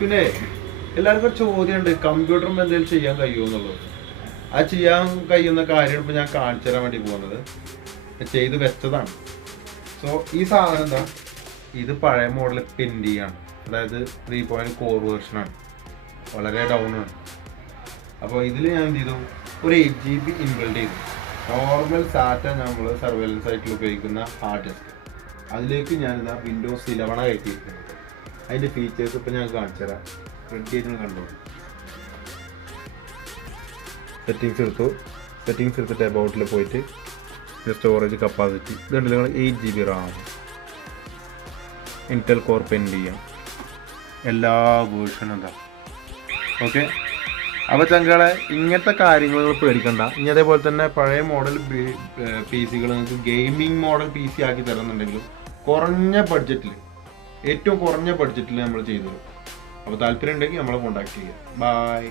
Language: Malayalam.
പിന്നെ എല്ലാവർക്കും ഒരു ചോദ്യമുണ്ട്, കമ്പ്യൂട്ടറിൽ എന്തെങ്കിലും ചെയ്യാൻ കഴിയുമോ എന്നുള്ളത്. അത് ചെയ്യാൻ കഴിയുന്ന കാര്യം ഇപ്പോൾ ഞാൻ കാണിച്ചു തരാൻ വേണ്ടി പോകുന്നത് ചെയ്ത് വെച്ചതാണ്. സോ ഈ സാധനം എന്താ, ഇത് പഴയ മോഡൽ പെൻഡിയാണ്, അതായത് 3.0 കോർ വേർഷനാണ്, വളരെ ഡൗൺ ആണ്. അപ്പോൾ ഇതിൽ ഞാൻ എന്ത് ചെയ്തു, ഒരു 8 GB ഇൻബിൽഡ് ചെയ്തു. നോർമൽ സാറ്റ നമ്മൾ സർവൈലൻസ് ആയിട്ട് ഉപയോഗിക്കുന്ന ഹാർഡ് ഡിസ്ക്, അതിലേക്ക് ഞാനിതാ വിൻഡോസ് 11 കയറ്റിയിരിക്കുന്നത്. അതിൻ്റെ ഫീച്ചേഴ്സ് ഇപ്പോൾ ഞാൻ കാണിച്ചു തരാം. റെഡി ആയിട്ട് കണ്ടോ. സെറ്റിങ്സ് എടുത്തിട്ട് അബൌട്ടിൽ പോയിട്ട് സ്റ്റോറേജ് കപ്പാസിറ്റി ഇതുണ്ട്, നിങ്ങൾ 8 GB Ram, Intel core Pentium, എല്ലാ വേർഷനും എന്താ. ഓക്കെ, അപ്പോൾ ചങ്കളെ ഇങ്ങനത്തെ കാര്യങ്ങൾ പേടിക്കണ്ട. ഇനി അതേപോലെ തന്നെ പഴയ മോഡൽ പി സികൾ നിങ്ങൾക്ക് ഗെയിമിംഗ് മോഡൽ പി സി ആക്കി തരുന്നുണ്ടെങ്കിലും കുറഞ്ഞ ബഡ്ജറ്റിൽ, ഏറ്റവും കുറഞ്ഞ ബഡ്ജറ്റിൽ നമ്മൾ ചെയ്തു തരും. അപ്പോൾ താല്പര്യം ഉണ്ടെങ്കിൽ നമ്മളെ കോൺടാക്ട് ചെയ്യുക. ബൈ.